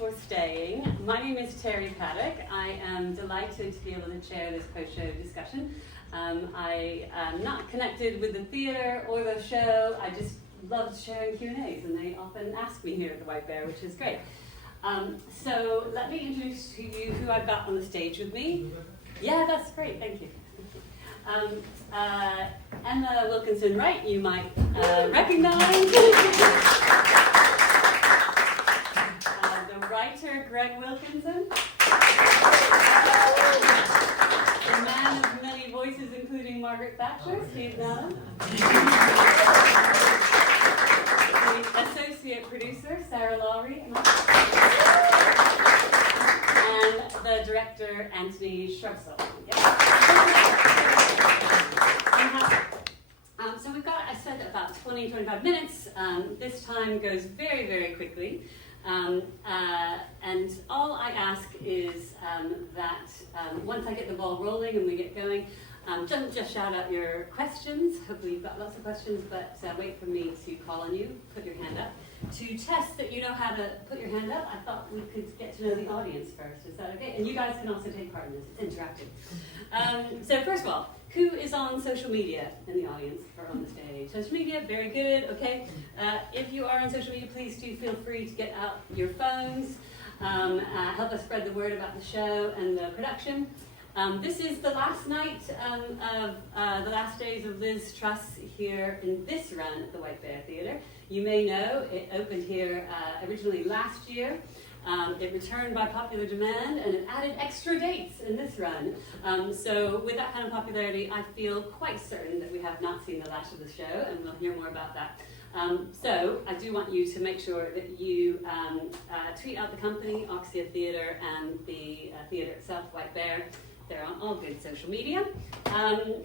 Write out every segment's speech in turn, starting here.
for staying. My name is Terri Paddock. I am delighted to be able to chair this post-show discussion. I am not connected with the theatre or the show. I just love sharing Q&As, and they often ask me here at the White Bear, which is great. So let me introduce to you who I've got on the stage with me. Yeah, that's great, thank you. Emma Wilkinson Wright, you might recognize. The writer, Greg Wilkinson. The man of many voices, including Margaret Thatcher, Steve Nallon. The associate producer, Sarah Lawrie. And the director, Anthony Shrubsall. So we've got, I said, about 20-25 minutes. This time goes very, very quickly. And all I ask is that once I get the ball rolling and we get going, don't just shout out your questions. Hopefully you've got lots of questions, but wait for me to call on you. Put your hand up. To test that you know how to put your hand up, I thought we could get to know the audience first. Is that okay? And you guys can also take part in this. It's interactive. So first of all, who is on social media in the audience or on the stage? Social media, very good, okay. If you are on social media, please do feel free to get out your phones. Help us spread the word about the show and the production. This is the last night of the last days of Liz Truss here in this run at the White Bear Theatre. You may know it opened here originally last year. It returned by popular demand, and it added extra dates in this run. So with that kind of popularity, I feel quite certain that we have not seen the last of the show, and we'll hear more about that. So I do want you to make sure that you tweet out the company, Oxia Theatre, and the theatre itself, White Bear. They're on all good social media. And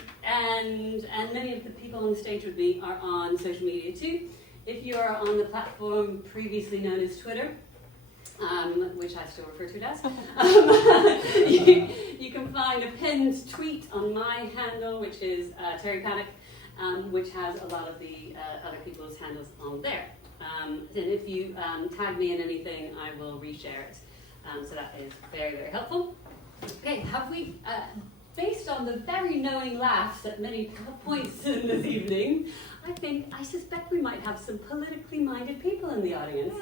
many of the people on the stage with me are on social media too. If you are on the platform previously known as Twitter, which I still refer to it as, you can find a pinned tweet on my handle, which is Terri Paddock, which has a lot of the other people's handles on there. And if you tag me in anything, I will reshare it. So that is very, very helpful. Okay, have we, based on the very knowing laughs at many points in this evening, I suspect we might have some politically minded people in the audience.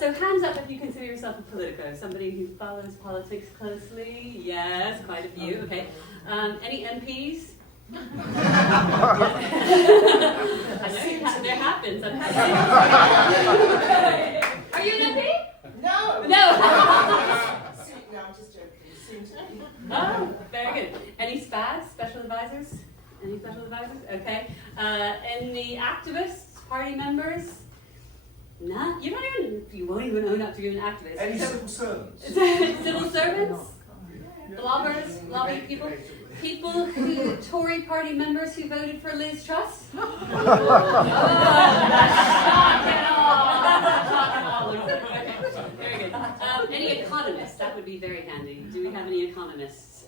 So hands up if you consider yourself a politico, somebody who follows politics closely. Yes, quite a few, okay. Any MPs? I know there happens. Are you an MP? No! No! No, I'm just joking. Oh, very good. Any SPADs, special advisors? Any special advisors? Okay. Any activists, party members? Nah, you won't even own up to being an activist. Any civil servants? Civil servants? Bloggers, lobby people? People who, Tory party members who voted for Liz Truss? Very good. Any economists? That would be very handy. Do we have any economists?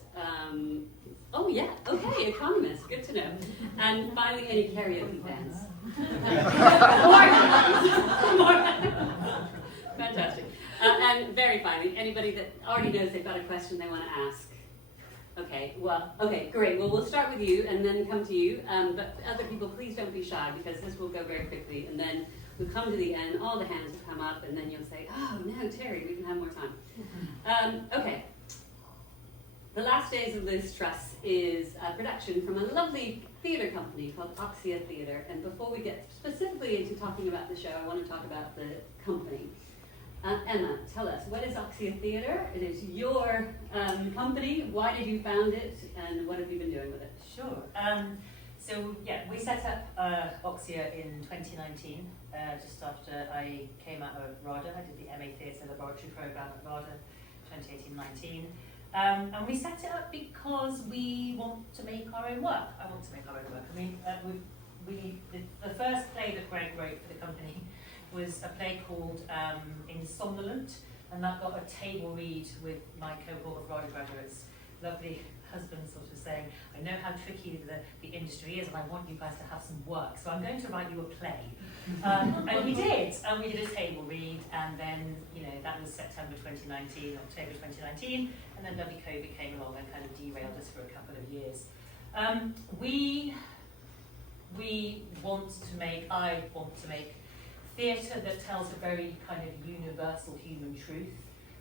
Oh yeah, okay, economists, good to know. And finally, any karaoke fans? Fantastic. And very finally, anybody that already knows they've got a question they want to ask? Okay, great. Well, we'll start with you and then come to you. But other people, please don't be shy because this will go very quickly. And then we'll come to the end, all the hands will come up, and then you'll say, oh no, Terri, we can have more time. Okay. The Last Days of Liz Truss is a production from a lovely theatre company called Oxia Theatre. And before we get specifically into talking about the show, I want to talk about the company. Emma, tell us, what is Oxia Theatre? It is your company. Why did you found it, and what have you been doing with it? Sure. We set up Oxia in 2019, just after I came out of RADA. I did the MA Theatre Laboratory Programme at RADA, 2018-19. And we set it up because we want to make our own work. I want to make our own work. I mean, the first play that Greg wrote for the company was a play called Insomnolent, and that got a table read with my cohort of RADA graduates lovely husband sort of saying, I know how tricky the industry is and I want you guys to have some work, so I'm going to write you a play. And we did, and we did a table read, and then, you know, that was September 2019, October 2019, and then lovely COVID came along and kind of derailed us for a couple of years. I want to make theatre that tells a very kind of universal human truth.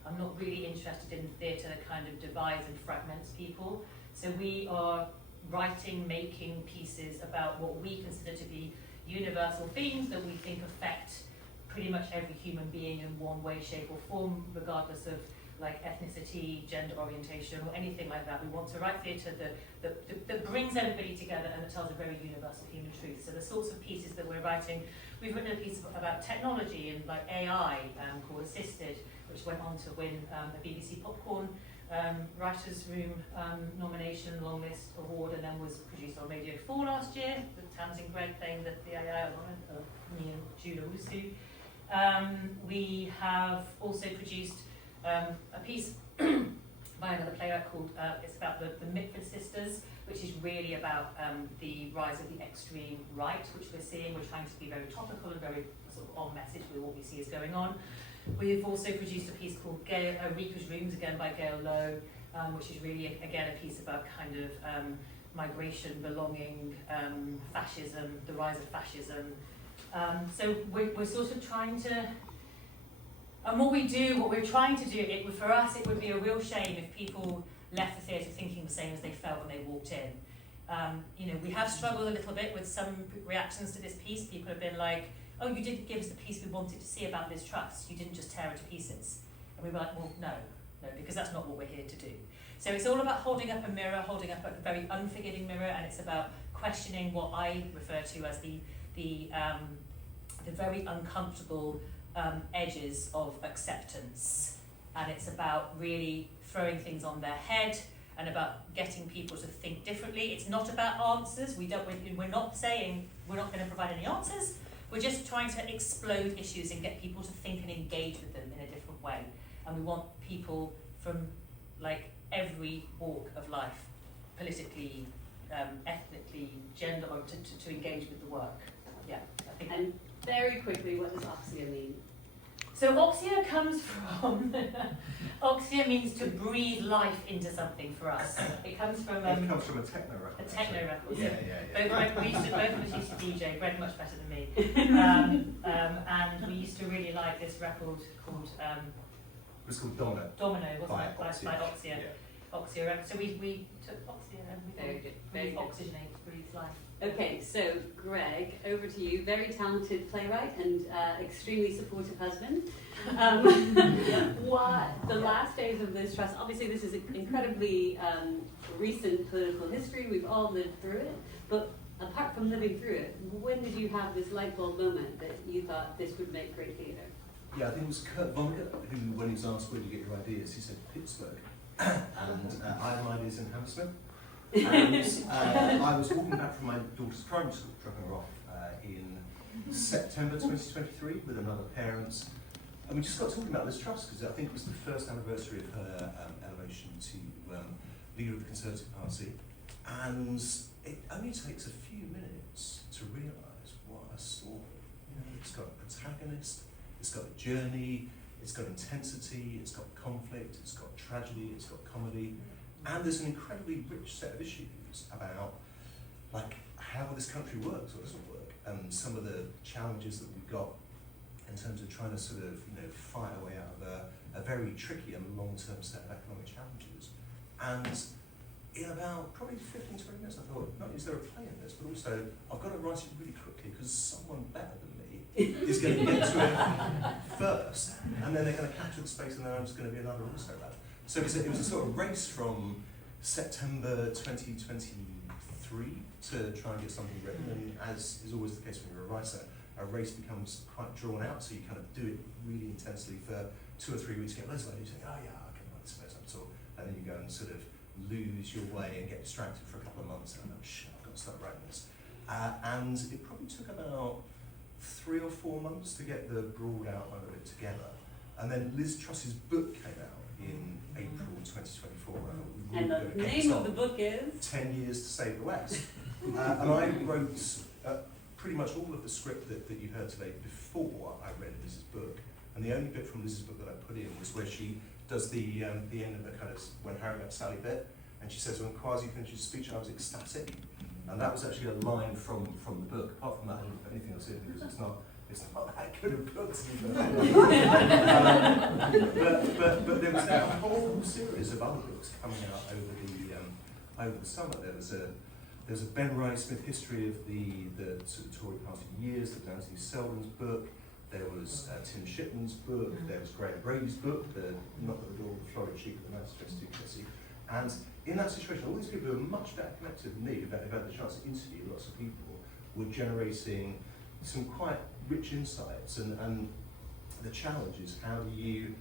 I'm not really interested in theatre that kind of divides and fragments people. So we are writing, making pieces about what we consider to be universal themes that we think affect pretty much every human being in one way, shape or form, regardless of like ethnicity, gender orientation, or anything like that. We want to write theatre that brings everybody together and that tells a very universal human truth. So the sorts of pieces that we're writing, we've written a piece about technology and like AI called Assisted, which went on to win a BBC Popcorn Writers' Room nomination longlist award, and then was produced on Radio 4 last year, with Tamsin Gregg playing the AI element of me and Judah Wusu. We have also produced a piece by another playwright called, it's about the Mitford sisters, which is really about the rise of the extreme right, which we're seeing. We're trying to be very topical and very sort of on message with what we see is going on. We've also produced a piece called Rika's Rooms, again by Gail Lowe, which is really, again, a piece about kind of migration, belonging, fascism, the rise of fascism. So we're sort of trying to, and what we're trying to do, for us, it would be a real shame if people left the theatre thinking the same as they felt when they walked in. You know, we have struggled a little bit with some reactions to this piece. People have been like, oh, you didn't give us the piece we wanted to see about Liz Truss. You didn't just tear it to pieces. And we were like, well, no, because that's not what we're here to do. So it's all about holding up a mirror, holding up a very unforgiving mirror, and it's about questioning what I refer to as the very uncomfortable edges of acceptance. And it's about really throwing things on their head and about getting people to think differently. It's not about answers. We're not saying we're not going to provide any answers. We're just trying to explode issues and get people to think and engage with them in a different way. And we want people from like every walk of life, politically, ethnically, gender, or to engage with the work. Yeah, I think. And very quickly, what does Oxia mean? So Oxia comes from, Oxia means to breathe life into something for us. It comes from it comes from a techno record. A techno record. Yeah. Both of us used to DJ, Greg much better than me. And we used to really like this record called It was called Domino. Domino, wasn't by it? By Oxia. Yeah. Oxia record. So we took Oxia and we oxygenate, breathe life. Okay, so Greg, over to you. Very talented playwright and extremely supportive husband. The last days of Liz Truss, obviously this is incredibly recent political history. We've all lived through it. But apart from living through it, when did you have this light bulb moment that you thought this would make great theatre? Yeah, I think it was Kurt Vonnegut who, when he was asked where did you get your ideas, he said Pittsburgh. And I had my ideas in Hammersmith. And I was walking back from my daughter's primary school, dropping her off in September 2023 with another parent. And we just got talking about Liz Truss because I think it was the first anniversary of her elevation to leader of the Conservative Party. And it only takes a few minutes to realise what a story. You know, it's got a protagonist, it's got a journey, it's got intensity, it's got conflict, it's got tragedy, it's got comedy. And there's an incredibly rich set of issues about like how this country works or doesn't work, and some of the challenges that we've got in terms of trying to sort of fight our way out of a very tricky and long-term set of economic challenges. And in about probably 15, 20 minutes, I thought, not only is there a play in this, but also I've got to write it really quickly because someone better than me is going to get to it first, and then they're going to capture the space, and then I'm just going to be another also that. So it was a sort of race from September 2023 to try and get something written, and as is always the case when you're a writer, a race becomes quite drawn out, so you kind of do it really intensely for 2 or 3 weeks, get loads of ideas, you think, oh yeah, I can write this place up, and then you go and sort of lose your way and get distracted for a couple of months, and I'm like, shit, I've got to start writing this. And it probably took about 3 or 4 months to get the broad outline of it together. And then Liz Truss's book came out in April 2024. And the name of the book is? 10 Years to Save the West. And I wrote pretty much all of the script that you heard today before I read Liz's book. And the only bit from Liz's book that I put in was where she does the end of the kind of when Harry met Sally bit. And she says, when Kwasi finished his speech, I was ecstatic. And that was actually a line from the book. Apart from that, I didn't put anything else in because it's not that good a book to be but there was now a whole series of other books coming out over the summer. There was a Ben Riley Smith history of the sort of Tory party years. There was Anthony Selden's book. There was Tim Shipman's book. There was Graham Brady's book, the Knock at the Door, the Florid Cheek of the Man's Dressed Too Classy. And in that situation, all these people who are much better connected than me, who've had the chance to interview lots of people, were generating some quite rich insights. And the challenge is, how do you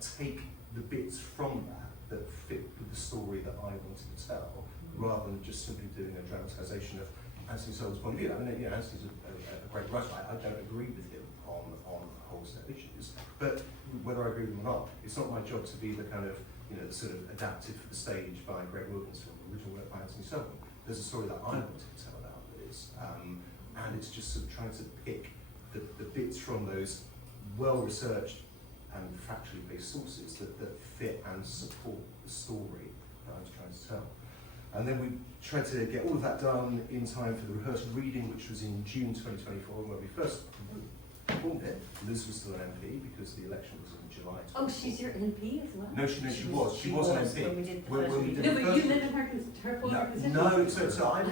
take the bits from that fit with the story that I wanted to tell, rather than just simply doing a dramatisation of Anthony Selden's point of view. I mean, Anthony's a great writer. I don't agree with him on a whole set of issues, but whether I agree with him or not, it's not my job to be the kind of the sort of adapted for the stage by Greg Wilkinson, original work by Anthony Shrubsall. There's a story that I wanted to tell about Liz, and it's just sort of trying to pick the bits from those well-researched and factually based sources that fit and support the story that I was trying to tell. And then we tried to get all of that done in time for the rehearsed reading, which was in June 2024, when we first performed it. Liz was still an MP because the election was in July. Oh, she's your MP as well? No, she was. She was an MP. When we did the When first we reading. did No, the but first you live in her former position? No, so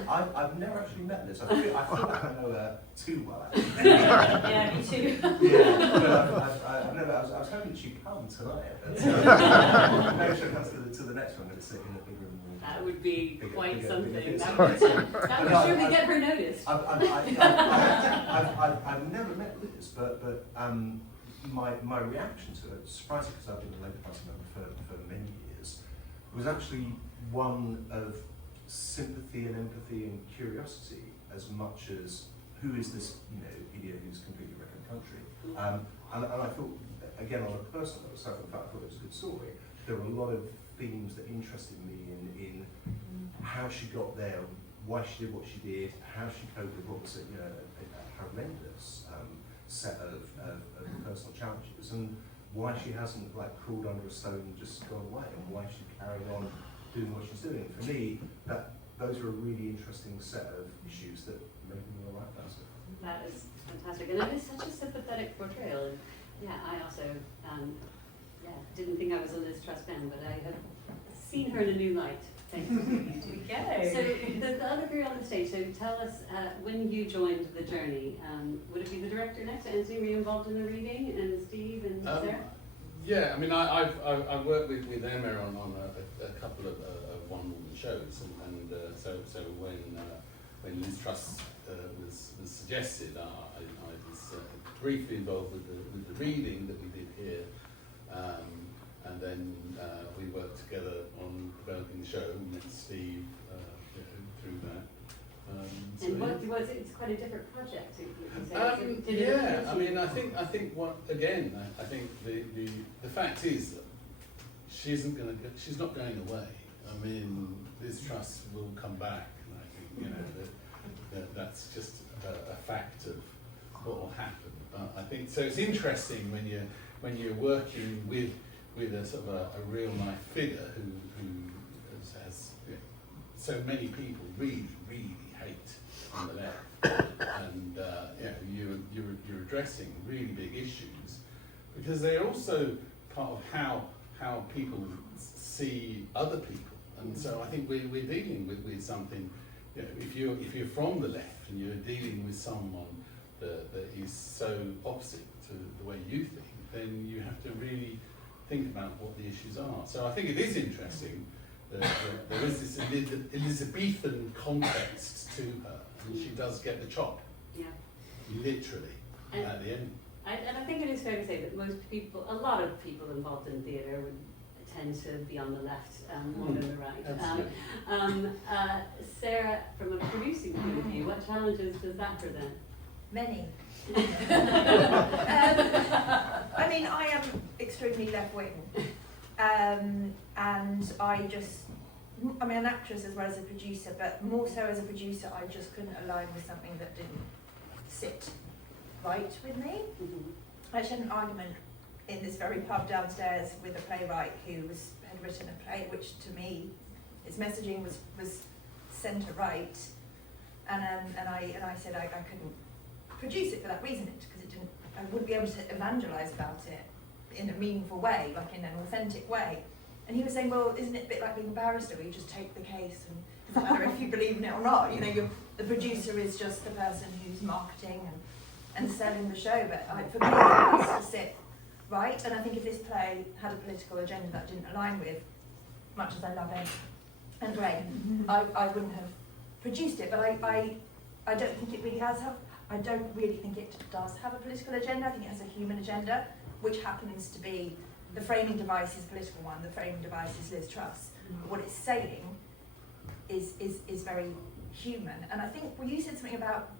I've never actually met Liz. I feel like I know her too well, actually. Yeah, me too. Yeah, but I've never. I was hoping she'd come tonight. But, maybe she'll come to the next one and sit in the big room. That would be quite bigger something. theatre. That would surely get her noticed. I've never met Liz, but my reaction to it, surprisingly because I've been a Labour Party member for many years, was actually one of sympathy and empathy and curiosity, as much as who is this idiot who's completely wrecked the country. And I thought, again, on a personal level, aside from the fact I thought it was a good story, there were a lot of themes that interested me in how she got there, why she did what she did, how she coped with what was a horrendous set of personal challenges, and why she hasn't crawled under a stone and just gone away, and why she carried on doing what she's doing. For me, those are a really interesting set of issues that made me want to write about it. That is fantastic, and it is such a sympathetic portrayal. And yeah, I also didn't think I was a Liz Truss fan, but I have seen her in a new light. Thanks to you two. Okay. So the other three on the stage. So tell us when you joined the journey. Would it be the director next? Anthony, were you involved in the reading, and Steve and Sarah? Yeah, I mean, I've worked with Emma on a couple of one-woman shows, and so when Liz Truss was suggested, I was briefly involved with the reading that we did here, and then we worked together on developing the show, and met Steve through that. And what was it? It's quite a different project. Did yeah, I mean, I think what again, I think the fact is that she's not going away. I mean, Liz Truss will come back, and I think that's just a fact of what will happen. But I think so. It's interesting when you're working with a sort of a real life figure who has so many people really hate on the left, and you're addressing really big issues, because they're also part of how people see other people, and so I think we're dealing with something. If you're from the left and you're dealing with someone that is so opposite to the way you think, then you have to really think about what the issues are. So I think it is interesting that there is this Elizabethan context to her, and she does get the chop, literally, at the end. And I think it is fair to say that a lot of people involved in theatre would tend to be on the left more than the right. Absolutely. Sarah, from a producing point of view, what challenges does that present? Many. I mean, I am extremely left-wing, and I'm an actress as well as a producer, but more so as a producer, I just couldn't align with something that didn't sit right with me. I actually had an argument in this very pub downstairs with a playwright who had written a play which, to me, its messaging was centre-right, and I said I couldn't produce it for that reason, because I wouldn't be able to evangelise about it in a meaningful way, like in an authentic way. And he was saying, well, isn't it a bit like being a barrister, where you just take the case and it doesn't matter if you believe in it or not, you know, the producer is just the person who's marketing and selling the show, but for me it needs to sit right, and I think if this play had a political agenda that didn't align with, much as I love Ed and Greg, I wouldn't have produced it, but I don't think it really I don't really think it does have a political agenda. I think it has a human agenda, which happens to be, the framing device is a political one, the framing device is Liz Truss. What it's saying is very human. And I think when you said something about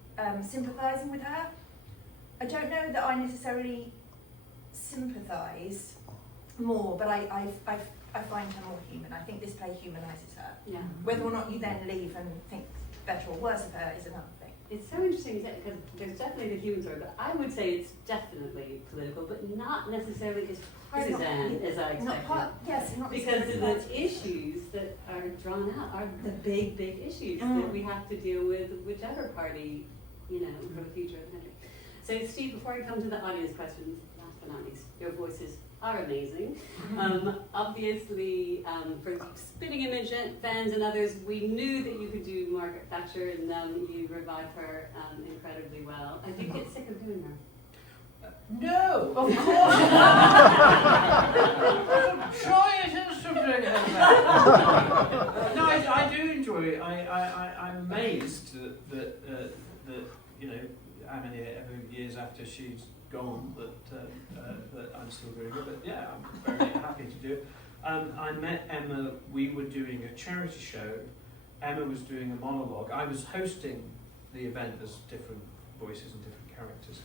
sympathising with her, I don't know that I necessarily sympathise more, but I find her more human. I think this play humanises her. Yeah. Whether or not you then leave and think better or worse of her is another thing. It's so interesting because there's definitely the human story, but I would say it's definitely political, but not necessarily as partisan as I expected. Yes, not because the issues that are drawn out are the big issues that we have to deal with whichever party, you know, for the future of the country. So Steve, before we come to the audience questions, last but not least, your voices are amazing. Obviously, for Spitting Image fans and others, we knew that you could do Margaret Thatcher, and you revived her incredibly well. Did you get sick of doing her? No, of course not. Try it as to bring her back. No, I do enjoy it. I'm amazed that you know, how many years after she's gone that I'm still very good. But yeah, I'm very happy to do it. I met Emma. We were doing a charity show. Emma was doing a monologue. I was hosting the event as different voices and different characters.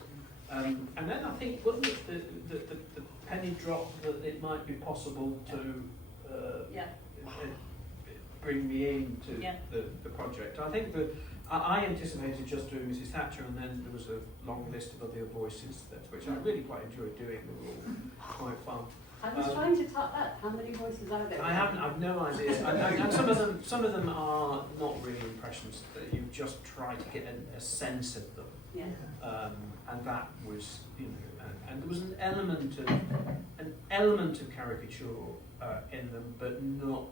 And then I think, wasn't it the penny dropped that it might be possible to bring me into the project. I think that I anticipated just doing Mrs. Thatcher, and then there was a long list of other voices, which I really quite enjoyed doing. They were all quite fun. I was trying to top that. How many voices are there? I've no idea. And some of them are not really impressions. That you just try to get a sense of them. Yeah. And that was, you know, and there was an element of caricature in them, but not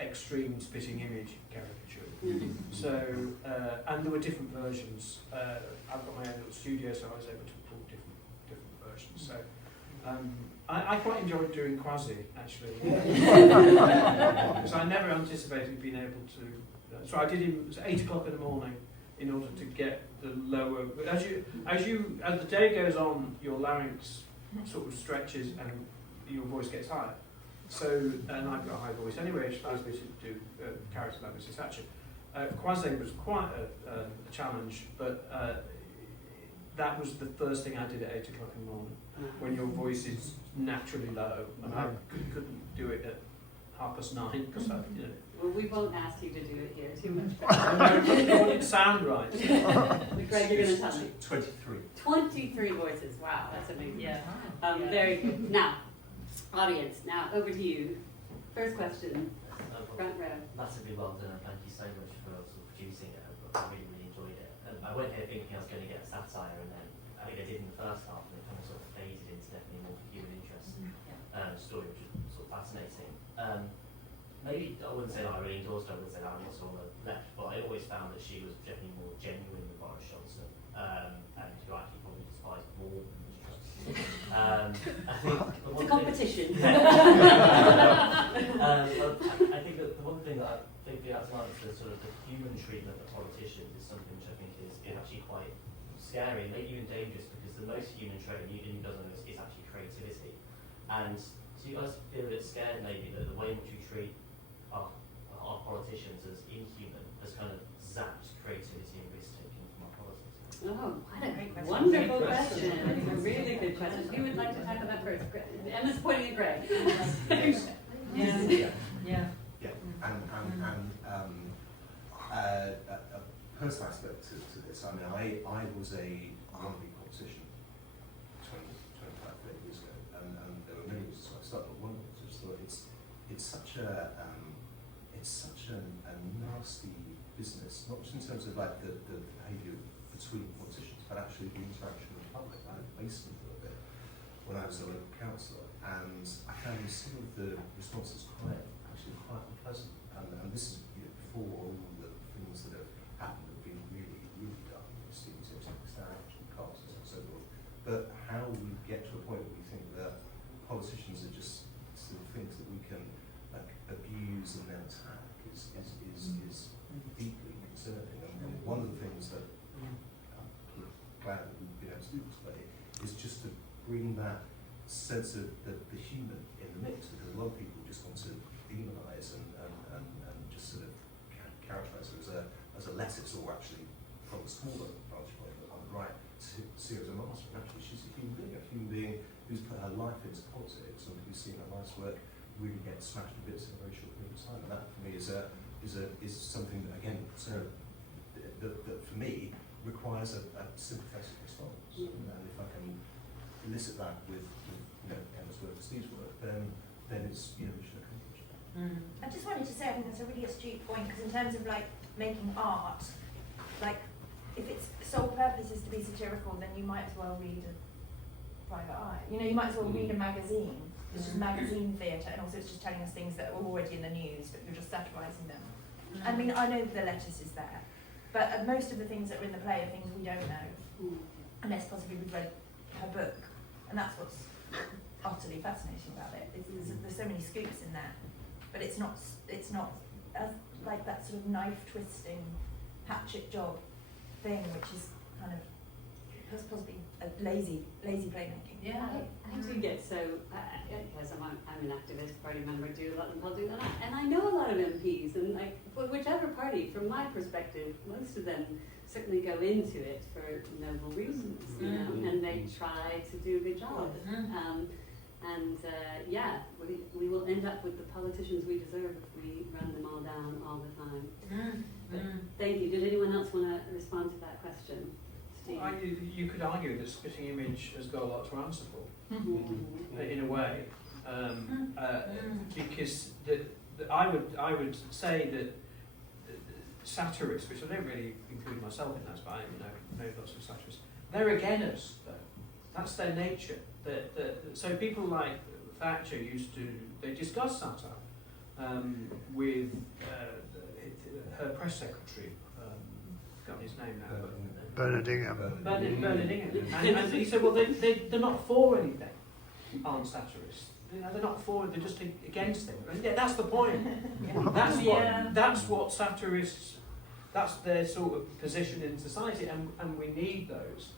extreme spitting image caricature. Mm-hmm. So, and there were different versions. I've got my own little studio, so I was able to record different versions. So, I quite enjoyed doing Quasi, actually. Because I never anticipated being able to. So I did him. It was 8 o'clock in the morning in order to get the lower. But as the day goes on, your larynx sort of stretches and your voice gets higher. So, and I've got a high voice anyway, which allows me to do character like Mrs. Thatcher. Quasi was quite a challenge, but that was the first thing I did at 8 o'clock in the morning, when your voice is naturally low, and I couldn't do it at 9:30 because I, you know. Well, we won't ask you to do it here too much. I want it to sound right. Greg, you're going to tell me. 23. 23 voices. Wow, that's amazing. Yeah. Very good. Now, audience. Now over to you. First question. Front row. Massively well done, and thank you so much for sort of producing it. I really enjoyed it. I went here thinking I was going to get a satire, and then I think I did in the first half, and it kind of sort of faded into definitely more human interest story, which is sort of fascinating. Maybe I wouldn't say that I really endorsed her, I wouldn't say that I was on the left, but I always found that she was definitely more genuine than Boris Johnson, and who actually probably despised more than Liz Truss. I think It's a competition. I think that the one thing that I think we have to learn is the sort of the human treatment of politicians is something which I think is actually quite scary, maybe even dangerous, because the most human trait in doesn't know is actually creativity. And so you guys feel a bit scared maybe that the way in which you treat our politicians as inhuman has kind of zapped creativity and risk taking from our politics. Oh, what a Great question. wonderful question. A really good question. Who would like to tackle that first? Emma's pointing at Greg. Yeah. Yeah, and a personal aspect to this. I mean, I was a rugby politician 25 years ago, and there were many reasons why I started. But one was just thought it's such a nasty business, not just in terms of like the behaviour between politicians, but actually the interaction with the public. I faced them for a bit when I was a local councillor, and I found some of the responses quite unpleasant. And this is before all the things that have happened have been really, really done. Steve Nallon, and costs and so forth. But how we get to a point where we think that politicians are just sort of things that we can like abuse and then attack is deeply concerning. And one of the things that I'm glad that we've been able to do today is just to bring that sense of the human in the mix, because a lot of people just want to demonise and just sort of characterise her as a lettuce, or actually from a smaller vantage point on the right, see her as a master. Actually, she's a human being who's put her life into politics and who's seen her life's work really get smashed to bits in a very short period of time. And that for me is something that, again, Sarah, that for me requires a sympathetic response. And if I can elicit that with Emma's work and Steve's work, then it's mission accomplished. I just wanted to say, I think that's a really astute point, because in terms of like making art, like if its sole purpose is to be satirical, then you might as well read a Private Eye. You might as well read a magazine. It's just magazine theatre, and also it's just telling us things that are already in the news, but you're just satirising them. I mean, I know the lettuce is there, but most of the things that are in the play are things we don't know, unless possibly we've read her book, and that's what's utterly fascinating about it. There's so many scoops in there, but it's not like that sort of knife twisting, hatchet job thing, which is kind of possibly a lazy playmaking. Yeah, I do get so, because I'm an activist, party member, do a lot in politics, and I know a lot of MPs, and like, whichever party, from my perspective, most of them certainly go into it for noble reasons, and they try to do a good job. We will end up with the politicians we deserve if we run them all down all the time. Thank you. Did anyone else want to respond to that question? Steve? Well, you could argue that Spitting Image has got a lot to answer for, in a way, because I would say that satirists, which I don't really include myself in that, but I know lots of satirists, they're against, though. That's their nature. So people like Thatcher they discussed satire with her press secretary, I've forgotten his name now. Bernard Ingham. Bernard Ingham. And he said, well, they're not for anything, aren't satirists. They're not for it, they're just against it. Yeah, that's the point. That's what satirists, that's their sort of position in society, and we need those.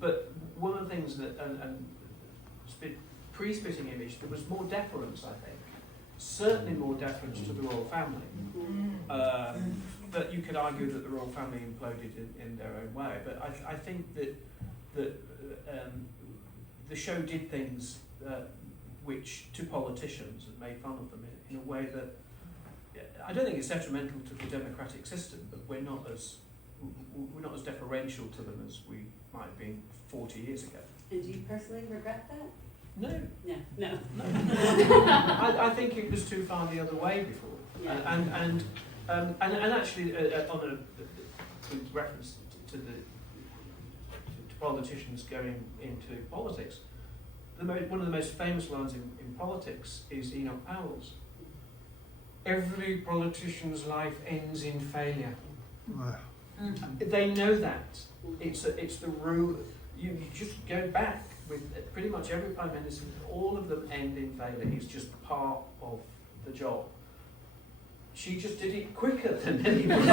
But one of the things that, pre-Spitting Image, there was more deference, I think. Certainly more deference to the royal family. But you could argue that the royal family imploded in their own way. But I think that the show did things which, to politicians, and made fun of them in a way that I don't think it's detrimental to the democratic system, but we're not as deferential to them as we might have been 40 years ago. And do you personally regret that? No. Yeah, no. I think it was too far the other way before. Yeah. And actually, with reference to politicians going into politics, one of the most famous lines in politics is Enoch Powell's. Every politician's life ends in failure. They know that. It's the rule. You just go back with pretty much every Prime Minister, all of them end in failure. It's just part of the job. She just did it quicker than anyone.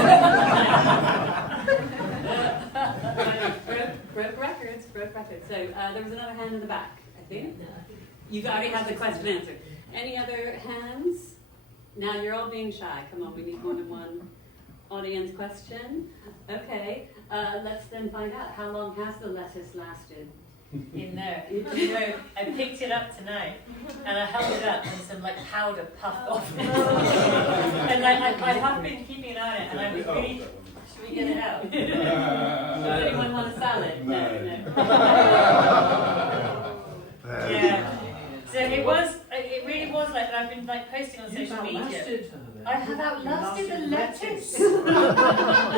Broke records. So there was another hand in the back, I think. You've already had the question answered. Any other hands? Now you're all being shy. Come on, we need more than one. audience question. Okay, let's then find out how long has the lettuce lasted? In there. I picked it up tonight and I held it up and some like powder puffed off it. And I have been keeping an eye on it and I was really, should we get it out? Does anyone want a salad? No. Yeah. So it really was like, and I've been like posting on social media. I have outlasted the lettuce. I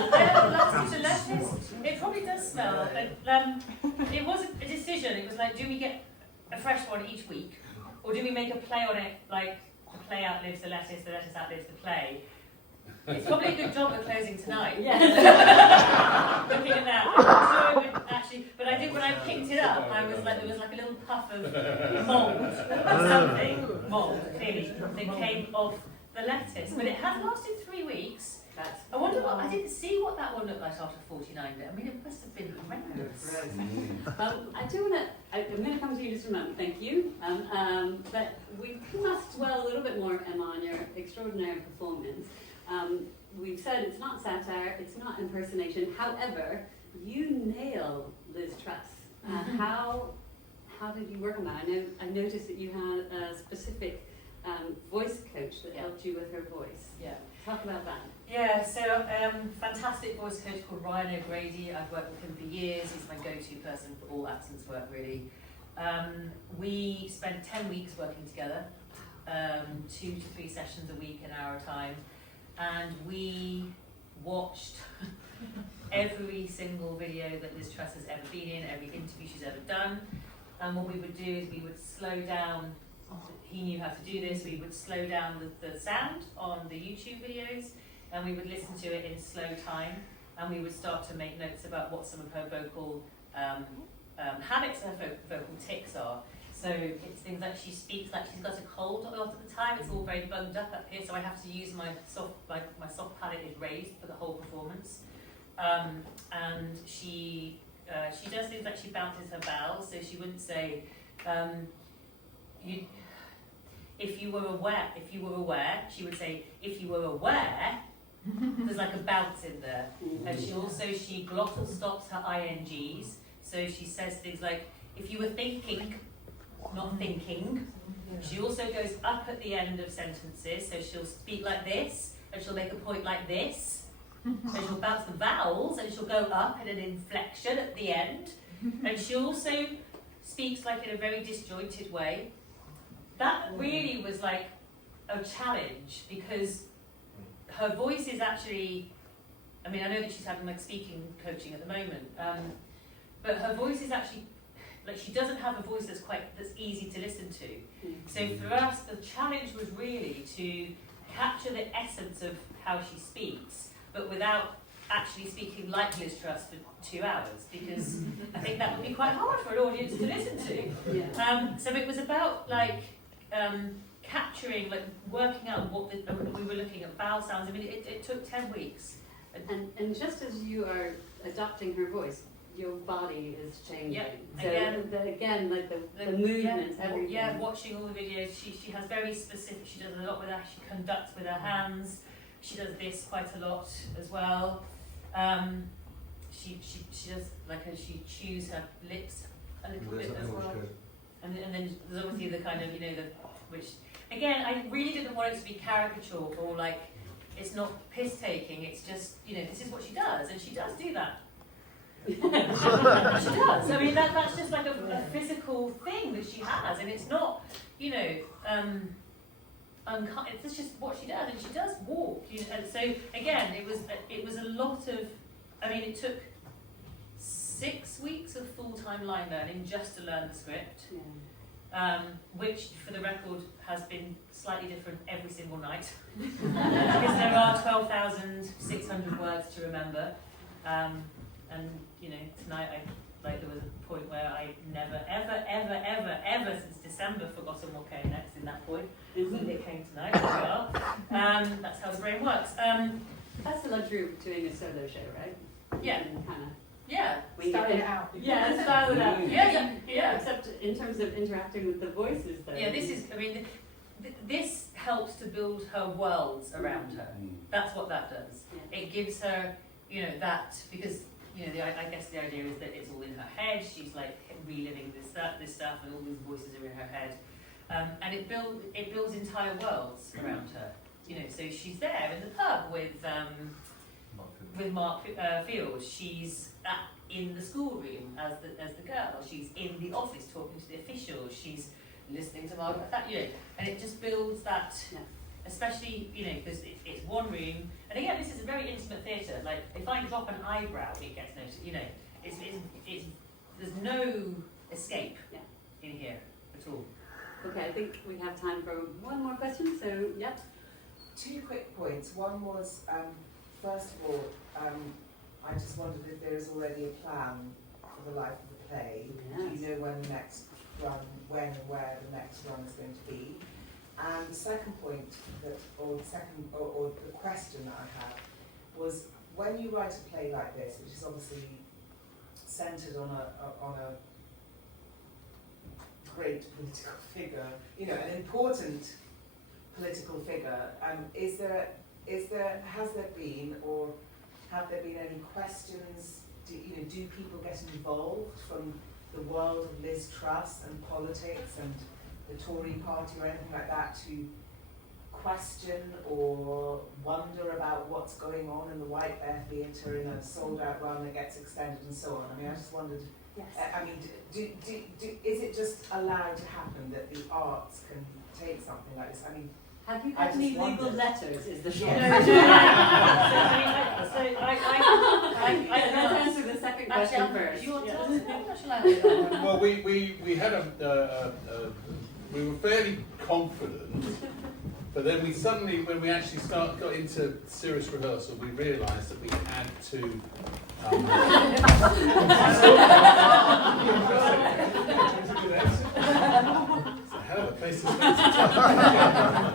have outlasted the lettuce. It probably does smell. It was a decision. It was like, do we get a fresh one each week, or do we make a play on it? Like the play outlives the lettuce outlives the play. It's probably a good job we're closing tonight. Yes. Looking at that, I'm not sure it would actually. But I think when I picked it up, I was like, there was like a little puff of mould, clearly, that came off the lettuce. But it has lasted 3 weeks. I wonder what, I didn't see what that one looked like after 49 days. I mean, it must have been horrendous. I do want to, I'm going to come to you just a moment, thank you. But we must dwell a little bit more, Emma, on your extraordinary performance. We've said it's not satire, it's not impersonation. However, you nail Liz Truss. How did you work on that? I noticed that you had a specific voice coach that helped you with her voice. Yeah. Talk about that. Yeah, so fantastic voice coach called Ryan O'Grady. I've worked with him for years. He's my go-to person for all accents work, really. We spent 10 weeks working together, 2 to 3 sessions a week, an hour a time, and we watched every single video that Liz Truss has ever been in, every interview she's ever done. And what we would do is we would slow down. He knew how to do this. We would slow down the sound on the YouTube videos, and we would listen to it in slow time, and we would start to make notes about what some of her vocal habits, her vocal tics are. So it's things like she speaks like she's got a cold a lot of the time. It's all very bunged up here, so I have to use my soft palate is raised for the whole performance. And she does things like she bounces her vowels, so she wouldn't say if you were aware, she would say, if you were aware, there's like a bounce in there. And she glottal stops her INGs, so she says things like, if you were thinking, not thinking. She also goes up at the end of sentences, so she'll speak like this, and she'll make a point like this, and she'll bounce the vowels, and she'll go up in an inflection at the end, and she also speaks like in a very disjointed way. That really was like a challenge, because her voice is actually, I mean, I know that she's having like speaking coaching at the moment, but her voice is actually, like, she doesn't have a voice that's easy to listen to. So for us, the challenge was really to capture the essence of how she speaks, but without actually speaking like Liz Truss for 2 hours, because I think that would be quite hard for an audience to listen to. Yeah. So it was about like capturing, like working out what we were looking at vowel sounds. I mean, it took 10 weeks. And just as you are adopting her voice, your body is changing. Yep. So again, like the movements, everything. Yeah, watching all the videos, she has very specific. She does a lot with her. She conducts with her hands. She does this quite a lot as well. She does like she chews her lips a little bit as well. And then there's obviously the kind of which again I really didn't want it to be caricatured or like it's not piss taking. It's just this is what she does, and she does do that. She does. I mean that's just like a physical thing that she has, and it's not it's just what she does, and she does walk. And so again, it was a lot of. I mean, it took 6 weeks of full-time line learning just to learn the script, which, for the record, has been slightly different every single night because there are 12,600 words to remember. And tonight there was a point where I never, ever since December forgotten what came next in that point. It came tonight, there we are. That's how the brain works. That's the luxury of doing a solo show, right? Yeah. Style it out. Yeah, style it out. Yeah. Except in terms of interacting with the voices, though. Yeah, this is, I mean, this helps to build her worlds around her. Mm. That's what that does. Yeah. It gives her, you know, that, because, you know, I guess the idea is that it's all in her head. She's like reliving this stuff, and all these voices are in her head. And it builds entire worlds around her. You know, so she's there in the pub with Mark Field. She's in the schoolroom as the girl. She's in the office talking to the officials. She's listening to Margaret Thatcher. You know, and it just builds that. Yeah. Especially, you know, because it's one room, and again, this is a very intimate theatre. Like, if I drop an eyebrow, it gets noticed. You know, it's there's no escape in here at all. Okay, I think we have time for one more question, so, yep. 2 quick points. One was, first of all, I just wondered if there is already a plan for the life of the play. Yes. Do you know when the next run, when and where the next run is going to be? And the second point, or the question that I had, was when you write a play like this, which is obviously centred on a great political figure, you know, an important political figure, has there been, or have there been any questions? Do people get involved from the world of Liz Truss and politics and the Tory party or anything like that to question or wonder about what's going on in the White Bear Theatre in a sold-out run that gets extended and so on? I mean, I just wondered. Yes. I mean, is it just allowed to happen that the arts can take something like this? I mean, Have you I had any just legal wondered. letters, is the short Yes. Let's answer the second question first. Do you want to Yes. answer that? I'm not sure I will do that one. Well, we had we were fairly confident, but then we suddenly, when we actually got into serious rehearsal, we realised that we had to. It's a hell of a place to spend some time.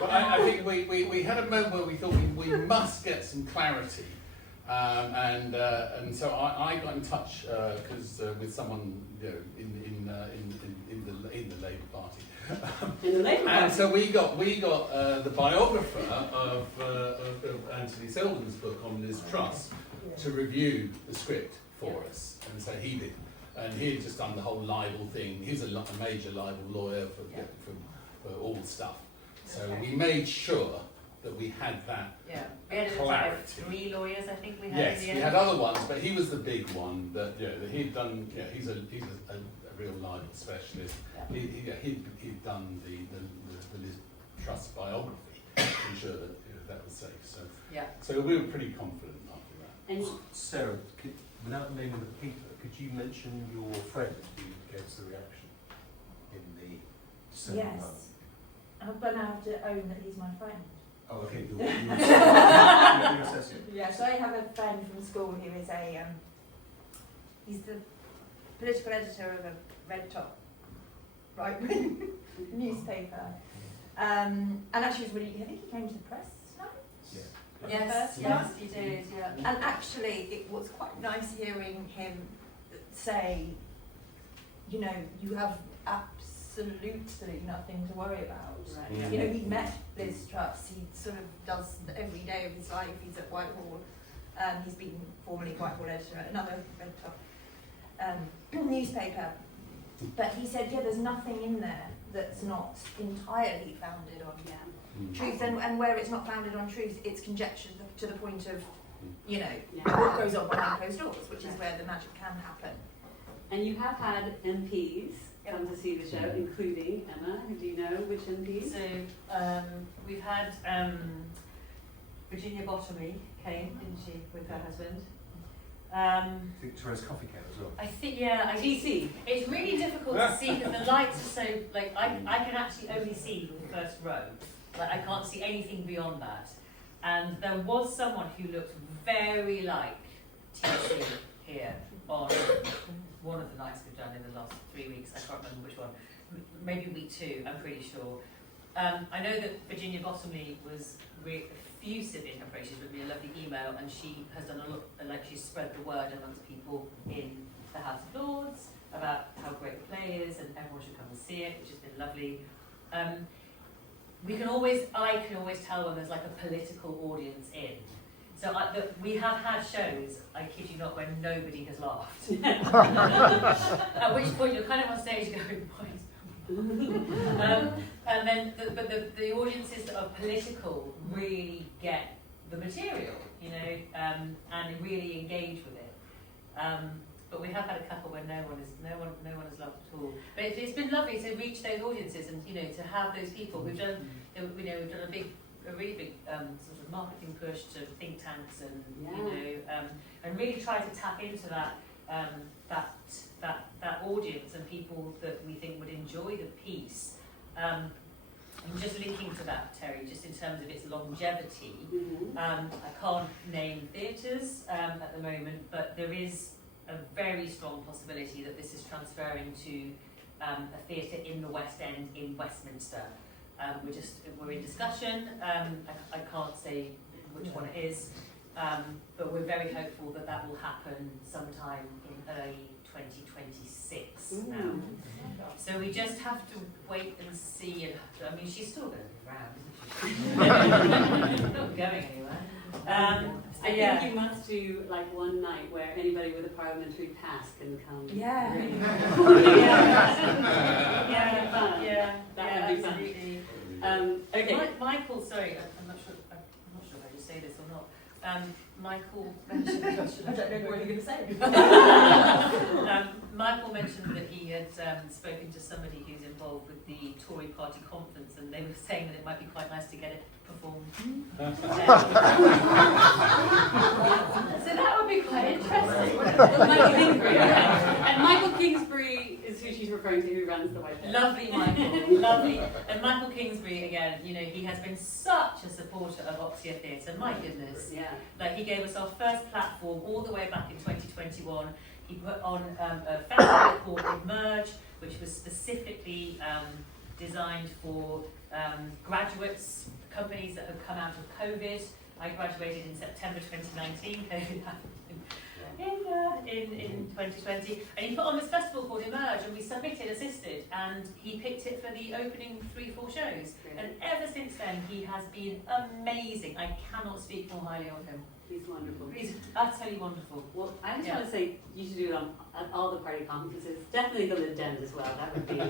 But I think we had a moment where we thought we must get some clarity. And so I got in touch because with someone, you know, in the Labour Party. In the Labour And Party. so we got the biographer of Anthony Shrubsall's book on Liz Truss to review the script for us, and so he did, and he had just done the whole libel thing. He's a major libel lawyer for all stuff. So we made sure that we had that. Yeah, we had Clarity. 3 lawyers, I think we had. Yes, in we the had end. other ones, but he was the big one that he'd done. Yeah, he's a real libel specialist. Yeah. He'd done the Liz Truss biography to ensure that that was safe. So we were pretty confident after that. And Sarah, without naming the people, could you mention your friend who gave us the reaction in the December month? Yes. But now I have to own that he's my friend. Oh, okay. Your assessment. Yes, I have a friend from school who is he's the political editor of a red top right-wing newspaper. And actually was really, I think he came to the press tonight. Yeah. Yes, you did, yeah. And actually it was quite nice hearing him say, you know, you have absolutely nothing to worry about. Right. Yeah. You know, he met Liz Truss, he sort of does every day of his life, he's at Whitehall, he's been formerly Whitehall editor at another red top newspaper. But he said, yeah, there's nothing in there that's not entirely founded on truth, and where it's not founded on truth, it's conjecture to the point of, you know, what goes on behind closed doors, which is where the magic can happen. And you have had MPs come to see the show, including Emma. Do you know which MPs? So we've had Virginia Bottomley came, didn't she, with her husband. I think Therese Coffee came as well. I think, yeah, TC. it's really difficult to see because the lights are so, like, I can actually only see the first row. Like, I can't see anything beyond that. And there was someone who looked very like TC here on one of the nights we've done in the last 3 weeks. I can't remember which one. Maybe week 2, I'm pretty sure. I know that Virginia Bottomley was effusive in her praise. She's written me a lovely email, and she has done a lot, like she's spread the word amongst people in the House of Lords about how great the play is, and everyone should come and see it, which has been lovely. I can always tell when there's like a political audience in. So we have had shows, I kid you not, where nobody has laughed. At which point you're kind of on stage going, and then, the audiences that are political really get the material, you know, and really engage with it. But we have had a couple where no one has laughed at all. But it's been lovely to reach those audiences and, you know, to have those people. We've done, you know, we've done a really big sort of marketing push to think tanks and you know, and really try to tap into that audience and people that we think would enjoy the piece. And just linking to that, Terri, just in terms of its longevity, I can't name theatres at the moment, but there is a very strong possibility that this is transferring to a theatre in the West End in Westminster. We're in discussion. I can't say which one it is, but we're very hopeful that that will happen sometime in early 2026 now. So we just have to wait and see. I mean, she's still going to be around, isn't she? Not going anywhere. I think you must do like one night where anybody with a parliamentary pass can come. Yeah. That would be fun. Okay. Michael, sorry, I'm not sure if I just say this or not. Michael mentioned, I don't know what you're going to say. Michael mentioned that he had spoken to somebody who's involved with the Tory party conference, and they were saying that it might be quite nice to get it performed. So that would be quite interesting. Michael Kingsbury, and Michael Kingsbury is who she's referring to, who runs the White House. Lovely Michael, lovely. And Michael Kingsbury, again, you know, he has been such a supporter of Oxia Theatre, my goodness. Yeah. Like, he gave us our first platform all the way back in 2021. He put on a festival called Emerge, which was specifically designed for graduates, companies that have come out of COVID. I graduated in September 2019, COVID happened in 2020. And he put on this festival called Emerge, and we submitted, assisted, and he picked it for the opening 3-4 shows. And ever since then, he has been amazing. I cannot speak more highly of him. He's wonderful. He's utterly wonderful. Well, I just want to say you should do it at all the party conferences. Definitely the Live Dems as well. That would be.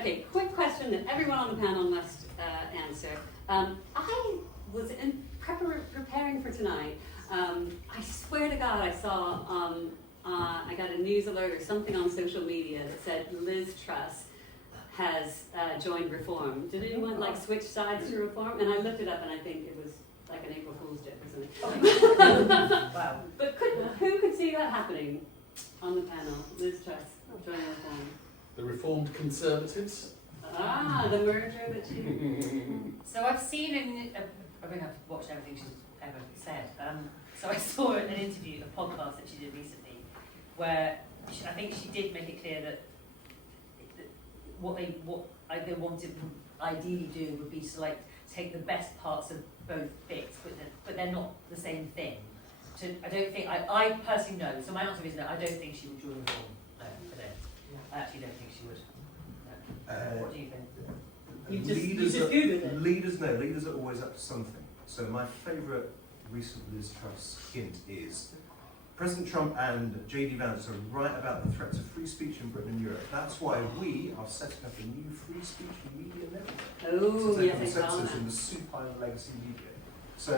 Okay, quick question that everyone on the panel must answer. I was preparing for tonight. I swear to God, I saw I got a news alert or something on social media that said Liz Truss has joined Reform. Did anyone like switch sides to Reform? And I looked it up, and I think it was like an April Fool's joke or something. Wow. But who could see that happening on the panel? Liz Truss joining Reform. The Reformed Conservatives. The merger that she. So I've seen I've watched everything she's ever said. So I saw an interview, a podcast that she did recently, where I think she did make it clear that what they wanted to ideally do would be to like take the best parts of both bits, but they're not the same thing. So I don't think I personally know. So my answer is no. I don't think she would join Reform. No, I don't. I actually don't think she would. No. What do you think? Leaders are always up to something. So my favourite recent Liz Truss hint is President Trump and J.D. Vance are right about the threats of free speech in Britain and Europe. That's why we are setting up a new free speech and media network. Oh, to take yes, I saw consensus that. in the supine legacy media. So,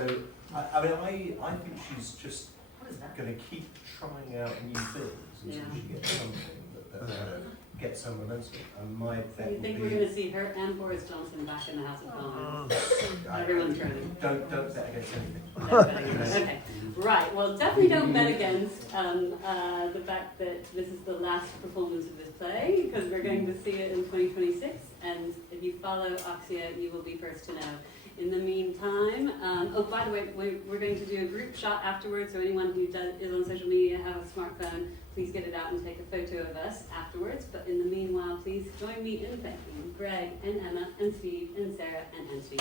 I think she's just going to keep trying out new things until she gets something that gets some momentum. And my bet So you think would we're be, going to see her and Boris Johnson back in the House of Commons? Everyone's turning. don't bet against anything. Okay, right. Well, definitely don't bet against the fact that this is the last performance of this play, because we're going to see it in 2026. And if you follow Oxia, you will be first to know. In the meantime, oh, by the way, we're going to do a group shot afterwards, so anyone who is on social media, have a smartphone, please get it out and take a photo of us afterwards. But in the meanwhile, please join me in thanking Greg and Emma and Steve and Sarah and Steve.